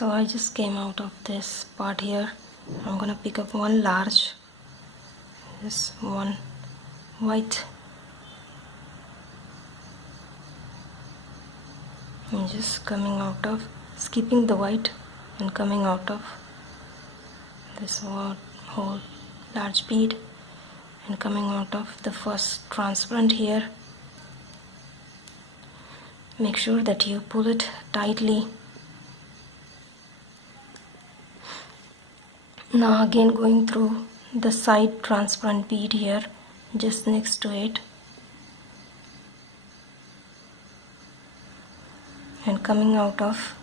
So I just came out of this part here. I'm gonna pick up one large, this one white, and just coming out of, skipping the white and coming out of this whole large bead and coming out of the first transparent here. Make sure that you pull it tightly. Now again going through the side transparent bead here, just next to it, and coming out of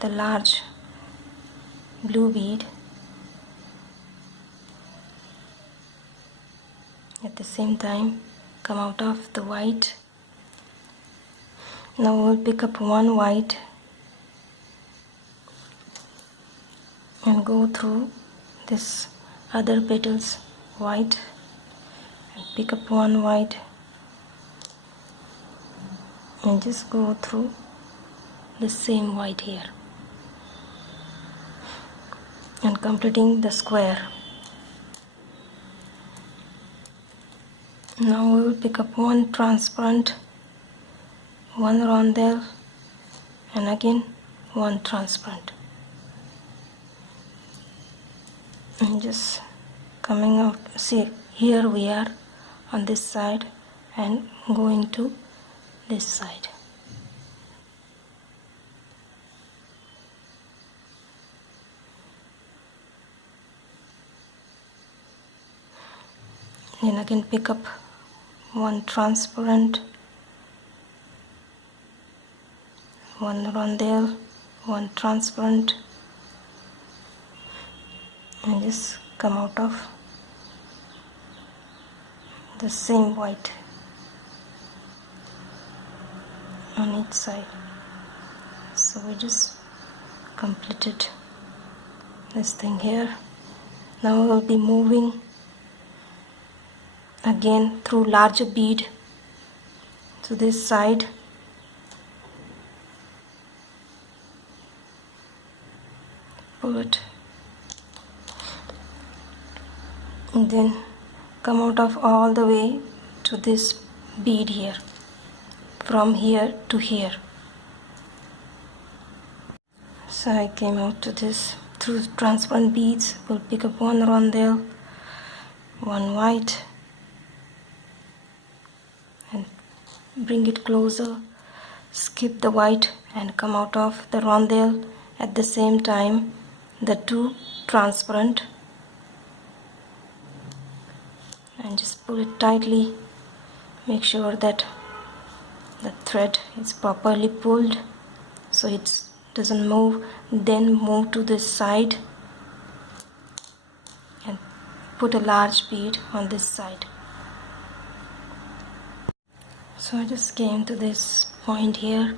the large blue bead. At the same time come out of the white. Now we'll pick up one white and go through this other petals white, and pick up one white and just go through the same white here and completing the square. Now we will pick up one transparent, one rondelle, and again one transparent, and just coming out. See, here we are on this side and going to this side. Then again pick up one transparent, one rondelle, one transparent, and just come out of the same white on each side. So we just completed this thing here. Now we will be moving again through larger bead to this side, pull it, and then come out of all the way to this bead here, from here to here. So I came out to this through transparent beads. We'll pick up one rondelle, one white, and bring it closer, skip the white and come out of the rondelle. At the same time the two transparent, and just pull it tightly. Make sure that the thread is properly pulled so it doesn't move. Then move to this side and put a large bead on this side. So I just came to this point here.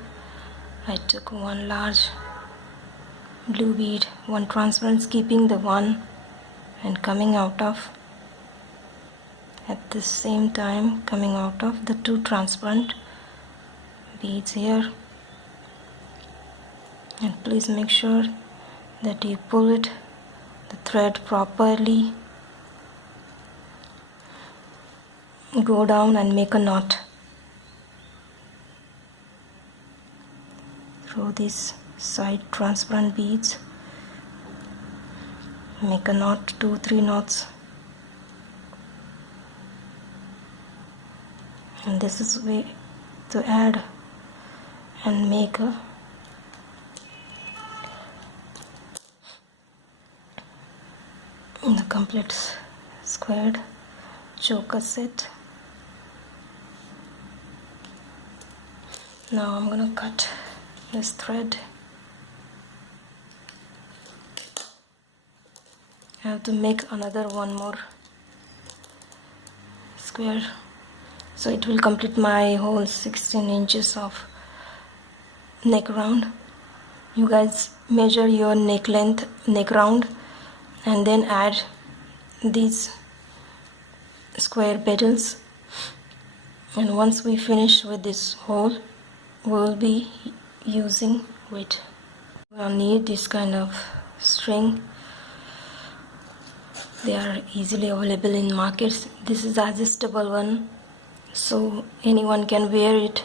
I took one large blue bead, one transparent, skipping the one and coming out of, at the same time coming out of the two transparent beads here. And please make sure that you pull it, the thread properly, go down and make a knot through these side transparent beads. Make a knot, 2-3 knots, and this is way to add and make the complete squared choker set. Now I'm gonna cut this thread. I have to make another one more square, so it will complete my whole 16 inches of neck round. You guys measure your neck length, neck round, and then add these square petals. And once we finish with this hole, we will be using, wait, I need this kind of string. They are easily available in markets. This is adjustable one, so anyone can wear it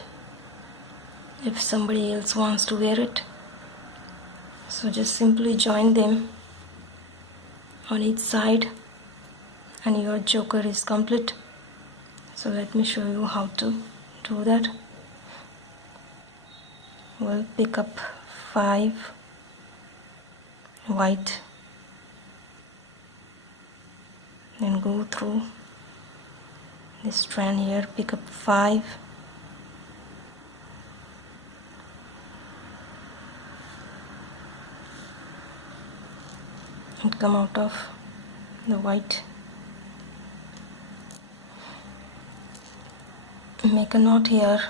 if somebody else wants to wear it. So just simply join them on each side and your choker is complete. So let me show you how to do that. We'll pick up 5 white and go through this strand here, pick up 5 and come out of the white. Make a knot here.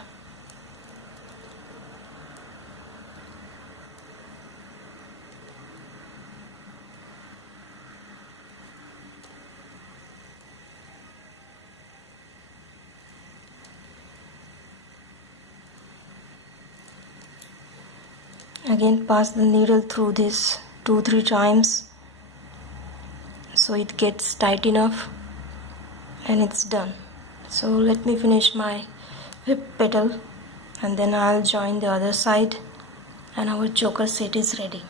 Again pass the needle through this 2-3 times so it gets tight enough, and it's done. So let me finish my whip petal and then I'll join the other side and our choker set is ready.